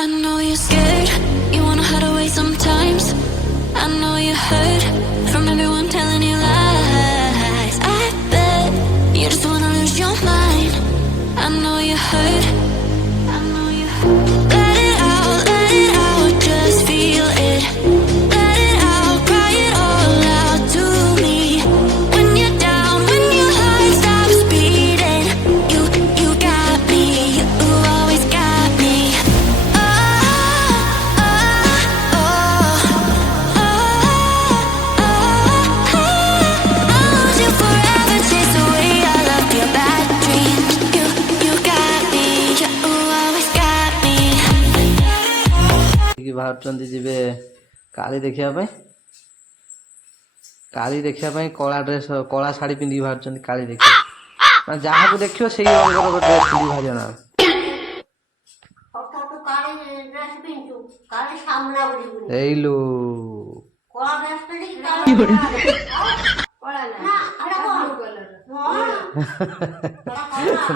I know you're scared, you wanna hide away sometimes. I know you're hurt from everyone telling you lies. I bet you just wanna lose your mind. I know you're hurt, I know you're hurt. Let it out, just feel it. Let it out, cry it all out to me. When you're down, when your heart stops beating, you got me, you always got me. ବାହାରୁଛନ୍ତି ଯିବେ କାଳି ଦେଖିବା ପାଇଁ କଳା ଡ୍ରେସ୍ କଳା ଶାଢ଼ୀ ପିନ୍ଧିକି ବାହାରୁଛନ୍ତି କାଳି ଦେଖିବା ମାନେ ଯାହାକୁ ଦେଖିବ ସେଇ ରଙ୍ଗର ଡ୍ରେସ୍ ପିନ୍ଧିକି ବାହାରିବ ନା ହେଇଲୁ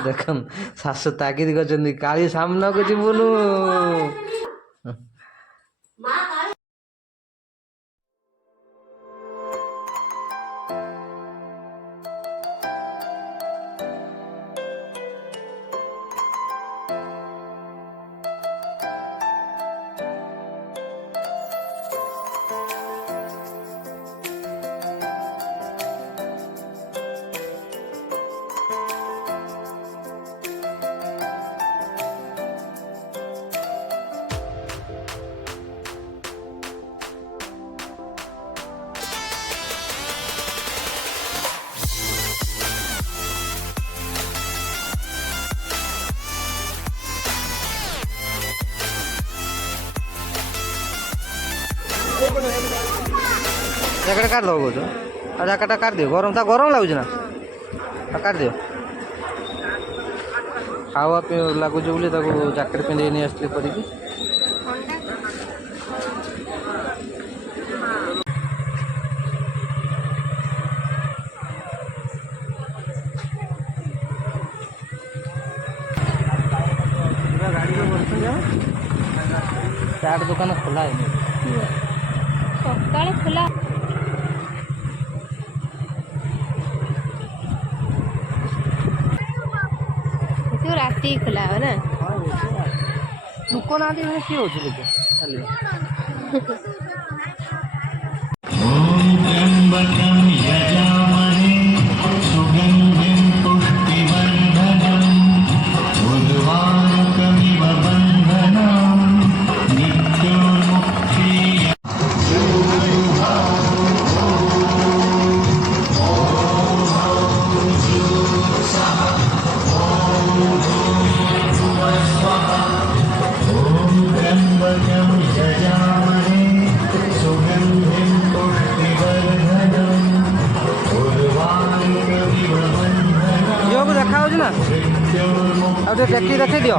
ଦେଖନ୍ ଶାଶୁ ତାଗିଦ କରିଛନ୍ତି କାଳି ସାମ୍ନାକୁ ଯିବୁନୁ ଜ୍ୟାକେଟ୍ କାଢ଼ି ଦେବ କହୁଛ ଆଉ ଜ୍ୟାକେଟ୍ଟା କାଢ଼ିଦିଅ ଗରମ ଲାଗୁଛି ନା କାଢ଼ିଦିଅ ହାୱା ଲାଗୁଛି ବୋଲି ତାକୁ ଜ୍ୟାକେଟ୍ ପିନ୍ଧେଇ ନେଇ ଆସିଥିଲି କରିକି ଗାଡ଼ିରେ ବସୁଛନ୍ତି ଚାଟ୍ ଦୋକାନ ଖୋଲା ହେଇନି ସକାଳେ ଖୋଲା ରାତି ଖୋଲା ହବ ନା ଲୋକ ନାହାନ୍ତି କିଏ ହଉଛି ଲୋକ ଖାଲି ଦେଖା ହଉଛି ନା ଆଉ ଟିକେ ଟେକି ଦେଖେଇ ଦିଅ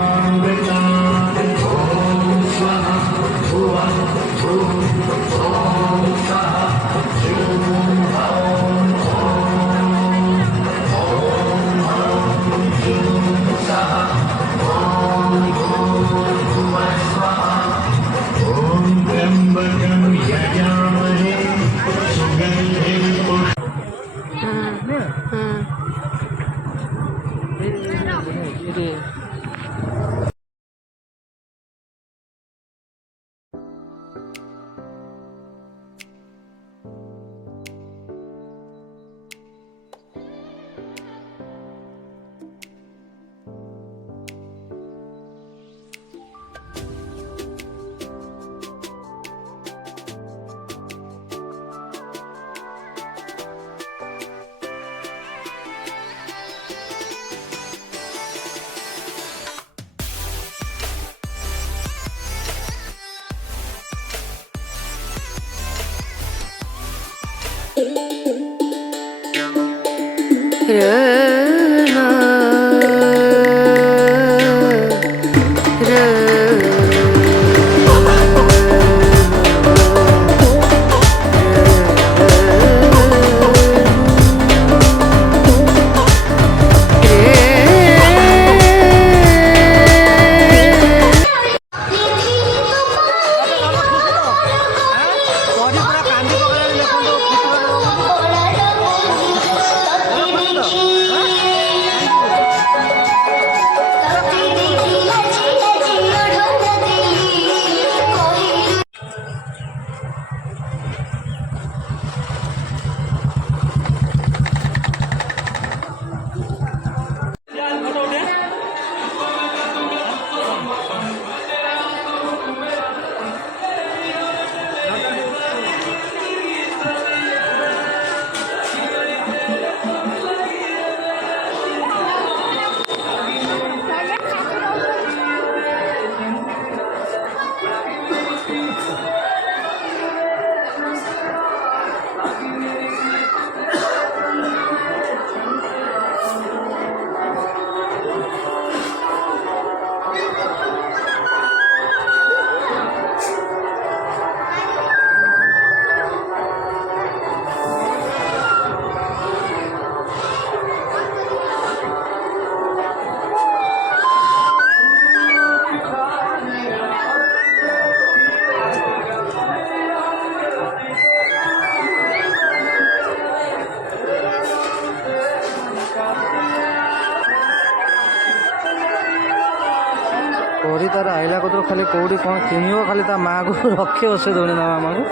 ପରି ତାର ଆଇଲା କତରୁ ଖାଲି କୋଉଠି କ'ଣ କିଣିବ ଖାଲି ତା ମାଆକୁ ରଖି ବସେଇ ଦେଉନି ତା ମାମାକୁ।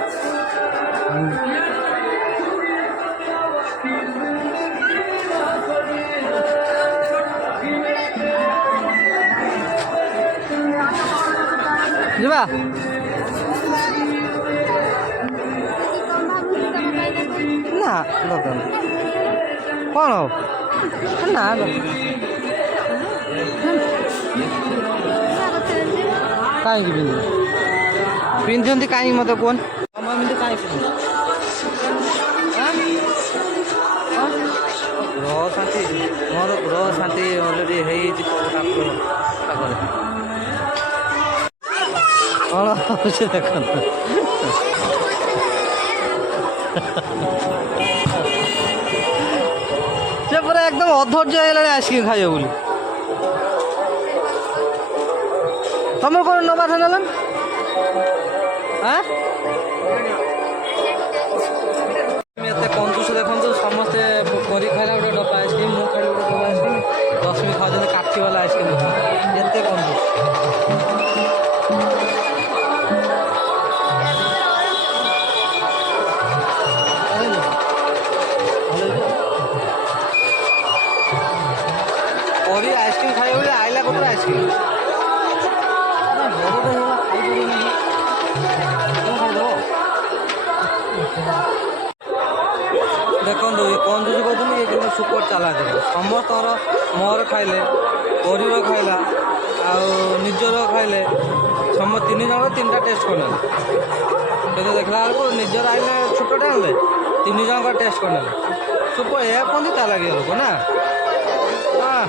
ଯିବା ନା ଦରକାର କ'ଣ ହବ ନା କାହିଁକି ପିନ୍ଧନ୍ତି କାହିଁକି ମୋତେ କୁହନି ତମେ ଏମିତି କାହିଁକି ପିନ୍ଧ ଗ୍ରହ ଶାନ୍ତି ମୋର ଗ୍ରହ ଶାନ୍ତି ଅଲରେଡ଼ି ହେଇଯାଇଛି ପାଖରେ କ'ଣ ହେଉଛି ଦେଖନ୍ତୁ ସେ ପୁରା ଏକଦମ ଅଧୈର୍ଯ୍ୟ ହେଇଗଲାଣି ଆଇସ୍କ୍ରିମ୍ ଖାଇବ ବୋଲି। ତମେ କ'ଣ ନେବା ନେଲନି ଏତେ କଞ୍ଜୁସ ଦେଖନ୍ତୁ ସମସ୍ତେ କରି ଖାଇଲା ଗୋଟେ ଡବା ଆଇସ୍କ୍ରିମ୍ ମୁଁ ଖାଇଲି ଗୋଟେ ଡବା ଆଇସ୍କ୍ରିମ୍ ଦଶମୀ ଖାଉଛନ୍ତି କାଠିବାଲା ଆଇସ୍କ୍ରିମ୍ ଏତେ କଞ୍ଜୁସ। କରି ଆଇସ୍କ୍ରିମ୍ ଖାଇବ ବୋଲି ଆଇଲା କତୁରୁ ଆଇସ୍କ୍ରିମ୍ ଦେଖନ୍ତୁ ଏ କଞ୍ଜୁସ କରୁଛନ୍ତି ଇଏ କିନ୍ତୁ ସୁପର ଚାଲାକ ସମସ୍ତଙ୍କର ମୋର ଖାଇଲେ ପରିର ଖାଇଲା ଆଉ ନିଜର ଖାଇଲେ ତିନି ଜଣଙ୍କ ତିନିଟା ଟେଷ୍ଟ କରିନେଲେ କିନ୍ତୁ ଦେଖିଲା ବେଳକୁ ନିଜର ଆଇଲେ ଛୋଟଟେ ଆଣିଲେ ତିନି ଜଣଙ୍କ ଟେଷ୍ଟ କରିନେଲେ ସୁପର ଏହା କୁହନ୍ତି ଚାଲାକିଆ ଲୋକ ନା। ହଁ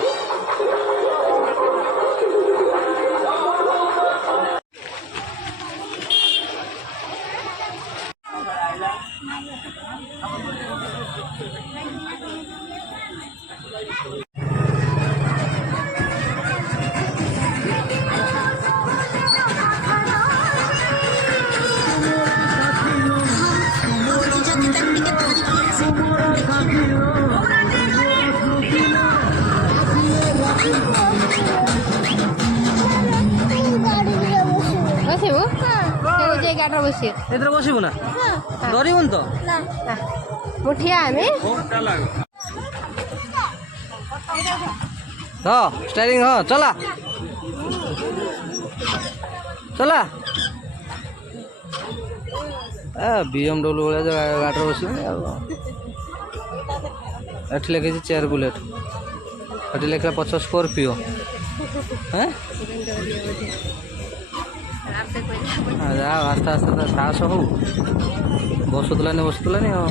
ବସିବୁ ଗାଡ଼ିରେ ବସିବ ଏଥିରେ ବସିବୁ ନା ଡରିବୁନି ତ ମୁଁ ଠିଆ ଆମେ ହଁ ଷ୍ଟାରିଂ ହଁ ଚଲା ଚଲା BMW ଭଳିଆ ଗାଡ଼ିରେ ବସିବୁନି ଆଉ ଏଠି ଲେଖିଛି ଚେୟାର ବୁଲେଟ୍ ଏଠି ଲେଖିଲା ପଛ ସ୍କର୍ପିଓ ଯାହା ଆସ୍ତେ ଆସ୍ତେ ତା ସାହସ ହଉ ବସୁଥିଲାନି ଆଉ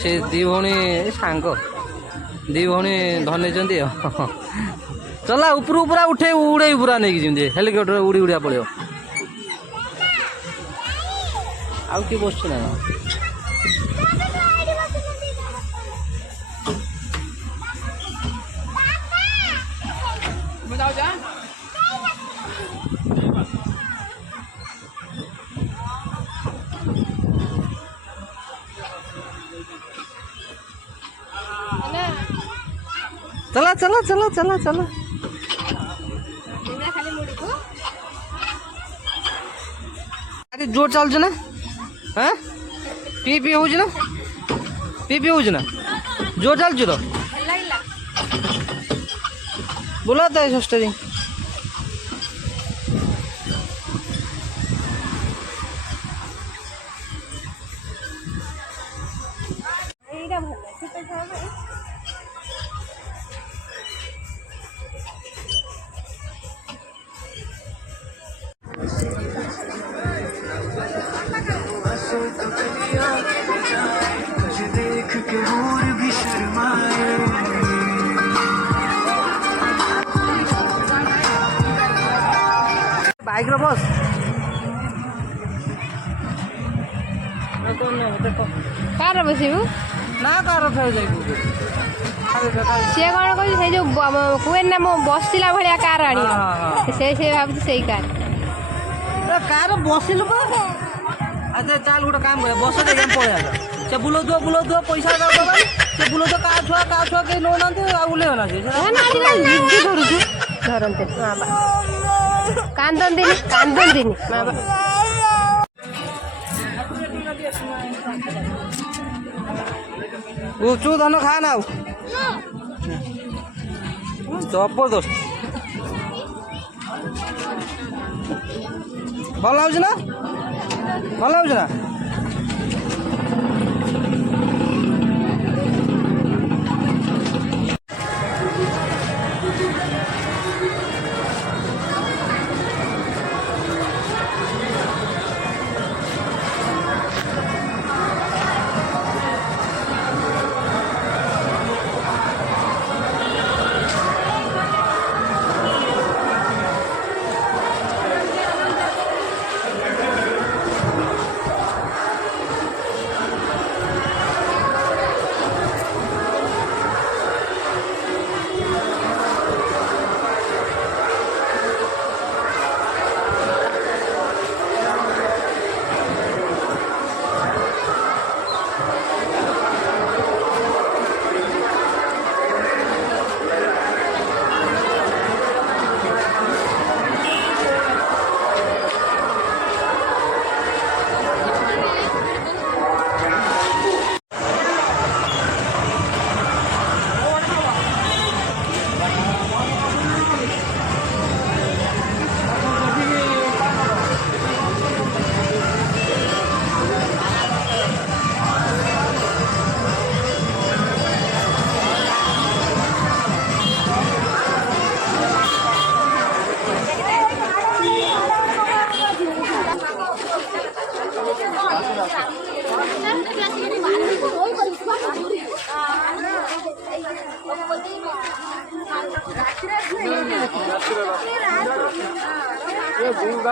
ସେ ଦି ଭଉଣୀ ସାଙ୍ଗ ଦି ଭଉଣୀ ଧନେଇଛନ୍ତି ଆଉ ଚଲା ଉପରୁ ପୁରା ଉଡ଼େଇ ପୁରା ନେଇକି ଯେମିତି ହେଲିକପ୍ଟର ଉଡ଼ି ଉଡ଼ିଆ ପଳେଇବ ଆଉ କିଏ ବସୁଛୁ ନା चला चला चला चला चला अरे जोर चलुछ ना हाँ पी हो ना पी हो ना जोर चलुछ तो बोला था स्टेरिंग बाइक रो बस कार बसबू ना कार फेर जाइबू सी कौन कह जो कुएं ना मो बसला भाया कार आनी से भाव से कार कार बसिलु ଆଚ୍ଛା ଚାଲ ଗୋଟେ କାମ କରିବା ବସ ଦେଇକି ଆମେ ପଳେଇ ଆସ ସେ ବୁଲଉଥିବ ପଇସା ଦେବାନି ସେ ବୁଲଉଥିବ କାହା ଛୁଆ କେହି ନେଉନାହାନ୍ତି ଆଉ ବୁଲେଇବ ନା ସେ ନିଜେ ଧରୁଛୁ ଧରନ୍ତି ମା ବାପା କାନ୍ଦନ୍ତିନି ମା ବାପା ଗୁଚୁ ଧନ ଖା ନା ଆଉ ଜବରଦସ୍ତ ଭଲ ଲାଗୁଛି ନା ଭଲ ଲାଗୁଛି ନା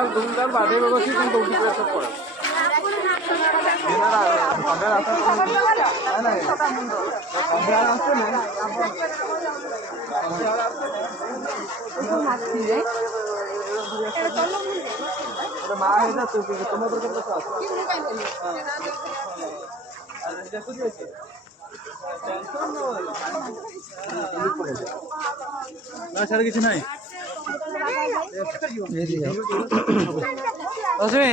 धूमधाम बाधे बघी पण दोघी असं पडत মা হয়ে যাচ্ছে তোমাদের না ছাড়া কিছু নাই রশ্মি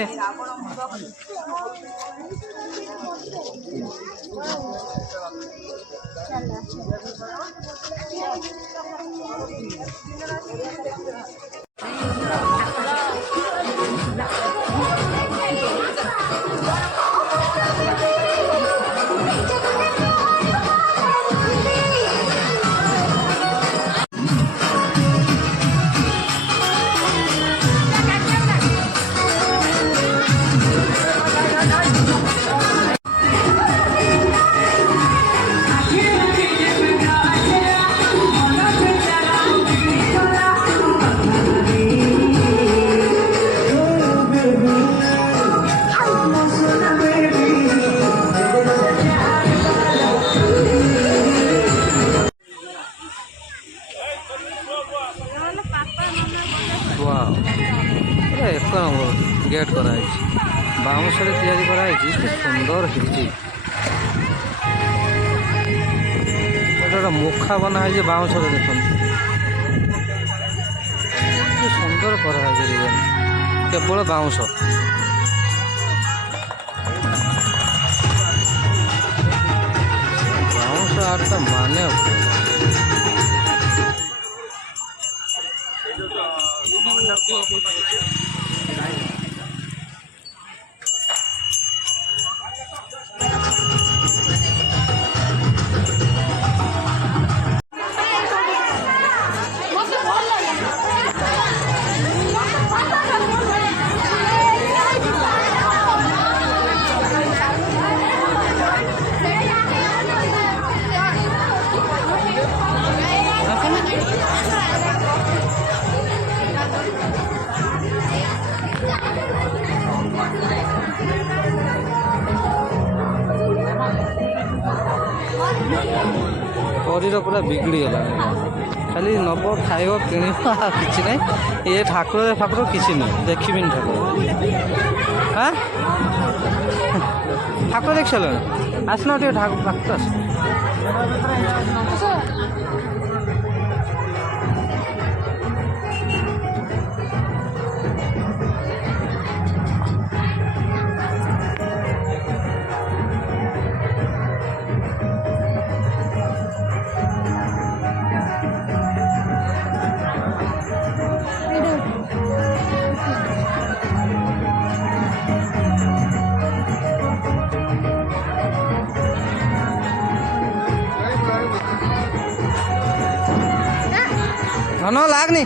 ଏକ ନମ୍ବର ଗେଟ୍ କରାହେଇଛି ବାଉଁଶରେ ତିଆରି କରାହେଇଛି କି ସୁନ୍ଦର ହେଇଛି ଗୋଟେ ମୁଖା ବନା ହେଇଛି ବାଉଁଶରେ ଦେଖନ୍ତୁ କି ସୁନ୍ଦର କରାହେଇଛି ଡିଜାଇନ କେବଳ ବାଉଁଶ ବାଉଁଶ ଆର୍ଟଟା ମାନେ शरीर पूरा बिगड़गला खाली नब खाइब किण कि ना ये ठाकुर फाकुर किसी नहीं देखी ठाकुर हाँ ଠାକୁର ଦେଖି ସାରିଲଣି ଆସୁନ ଟିକେ ଠାକୁର ପାଖକୁ ଆସ ଧନ ଲାଗନି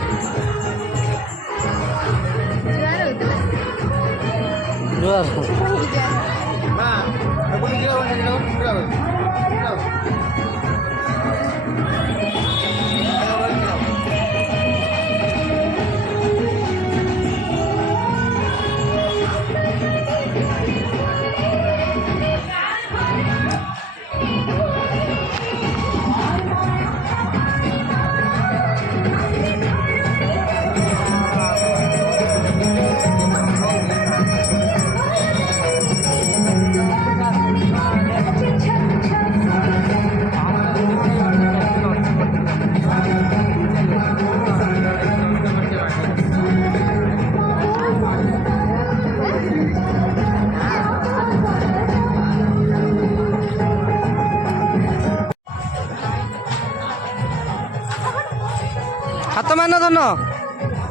ହାତ ମାନ ଧନ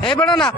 ଏଇପଟ ନା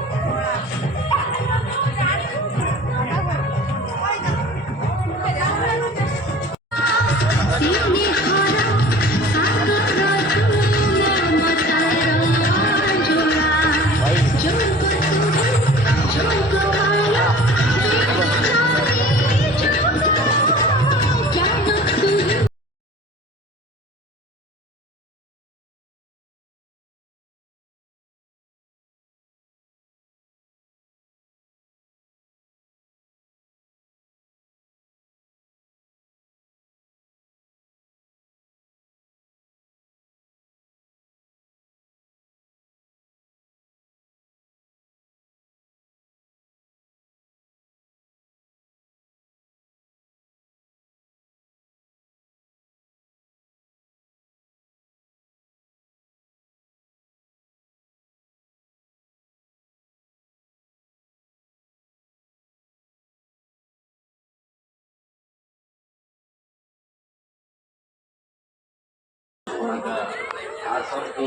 ଆସନ୍ତୁ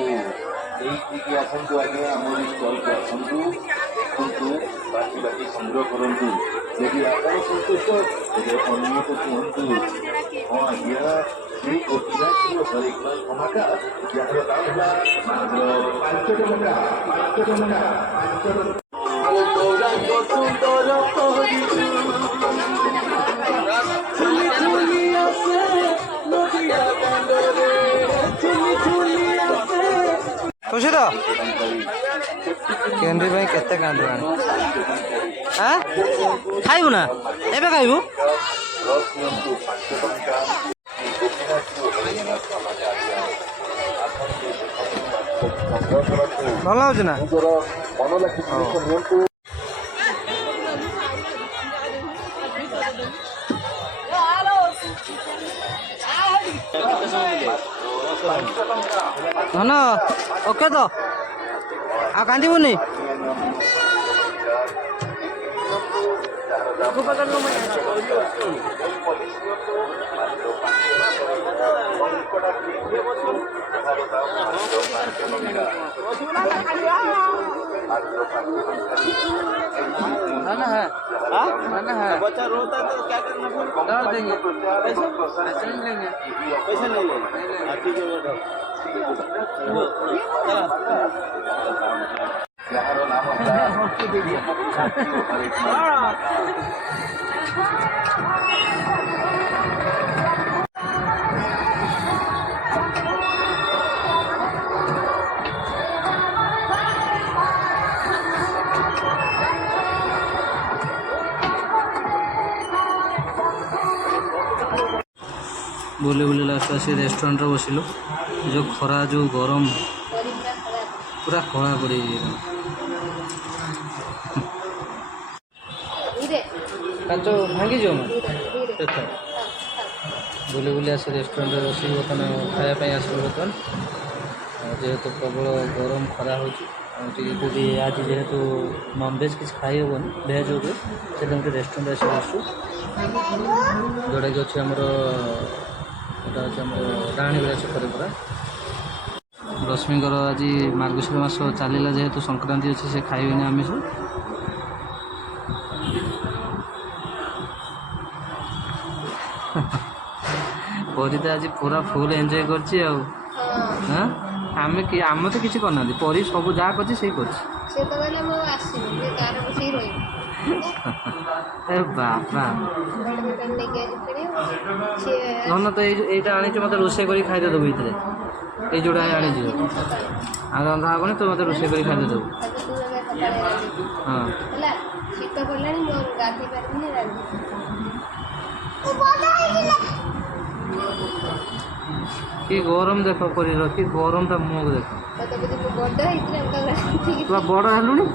ଏଇଠିକି ଆସନ୍ତୁ ଆଜ୍ଞା ଆମର ଷ୍ଟଲକୁ ଆସନ୍ତୁ ଦେଖନ୍ତୁ ବାକି ବାକି ସଂଗ୍ରହ କରନ୍ତୁ ଯଦି ଆପଣ ସନ୍ତୁଷ୍ଟ ତେବେ ଅନ୍ୟକୁ କୁହନ୍ତୁ ହଁ ଆଜ୍ଞା ସେଇ ଗୋଟିଏ ହରିକମାଲ ଧମାକା ଯାହାର ଦାମ ହେଲା ମାତ୍ର 5 ଟଙ୍କା 5 ଟଙ୍କା 5 खुशी तो केन्द्री भाई केते कांदराणी हाँ खाइबु ना एबे खाइबु भल लाଗୁଛି ना धन ओके तो आ कांदीबुनी खाना है खाना है बच्चा रोता है तो क्या करना फिर डाल देंगे पैसे नहीं लेंगे पैसे नहीं लेंगे ठीक है बैठो बुले बुले लास्ट आसी रेस्टोरेंट बसिलु जो खरा जो गरम पूरा खरा पड़ी कांच भांगी जो ବୁଲି ବୁଲି ଆସି ରେଷ୍ଟୁରାଣ୍ଟରେ ବସିକି ବର୍ତ୍ତମାନ ଖାଇବା ପାଇଁ ଆସିଲୁ ବର୍ତ୍ତମାନ। ଯେହେତୁ ପ୍ରବଳ ଗରମ ଖରା ହେଉଛି ଆଉ ଟିକେ କେଉଁଠି ଆଜି ଯେହେତୁ ନନଭେଜ୍ କିଛି ଖାଇ ହେବନି ଭେଜ୍ ଉପରେ ସେଥିପାଇଁ ଗୋଟେ ରେଷ୍ଟୁରାଣ୍ଟ ଆସି ବସୁ ଯେଉଁଟାକି ଅଛି ଆମର ଏଇଟା ହେଉଛି ଆମର ଡାହାଣୀବେଳା ଛକରେ ପୁରା। ରଶ୍ମିଙ୍କର ଆଜି ମାର୍ଗଶୀର ମାସ ଚାଲିଲା ଯେହେତୁ ସଂକ୍ରାନ୍ତି ଅଛି ସେ ଖାଇବେନି ଆମିଷ। ପରି ତ ଆଜି ପୁରା ଫୁଲ୍ ଏନ୍ଜୟ କରିଛି ଆଉ। ହଁ ଆମେ ତ କିଛି କରିନାହାନ୍ତି, ପରି ସବୁ ଯାହା କରିଛି ସେଇ କରିଛି। ସେ ତ କହିଲେ ମୁଁ ଆସିବି ଯେ ଗାଁରେ ବସିକି ରହିବି। ଏ ବାବା ନେଇକି ଆଜି ଫେରିବ ସିଏ ଧନ ତ ଏଇଟା ଆଣିଛୁ ମୋତେ ରୋଷେଇ କରି ଖାଇଦେବୁ ଭିତରେ ଏଇ ଯୋଉଟା ଆଣିଛୁ ଆଉ ରନ୍ଧା ହବନି ତୁ ମୋତେ ରୋଷେଇ କରି ଖାଇଦେବୁ। ତାକୁ ତୁ ଏବେ ସକାଳେ ରାନ୍ଧିବୁ ହଁ ହେଲା। ଶୀତ ପଡ଼ିଲାଣି ମୁଁ ଗାଧେଇ ପାରିବିନି ରାନ୍ଧିବି। କି ଗରମ ଦେଖ ପରିର କି ଗରମ ତା ମୁହଁକୁ ଦେଖ। ତତେ ଯଦି ମୁଁ ବଡ଼ ହେଇଥିଲେ ମୁଁ ତାକୁ ରାନ୍ଧିକି ତୁ ବଡ଼ ହେଲୁଣି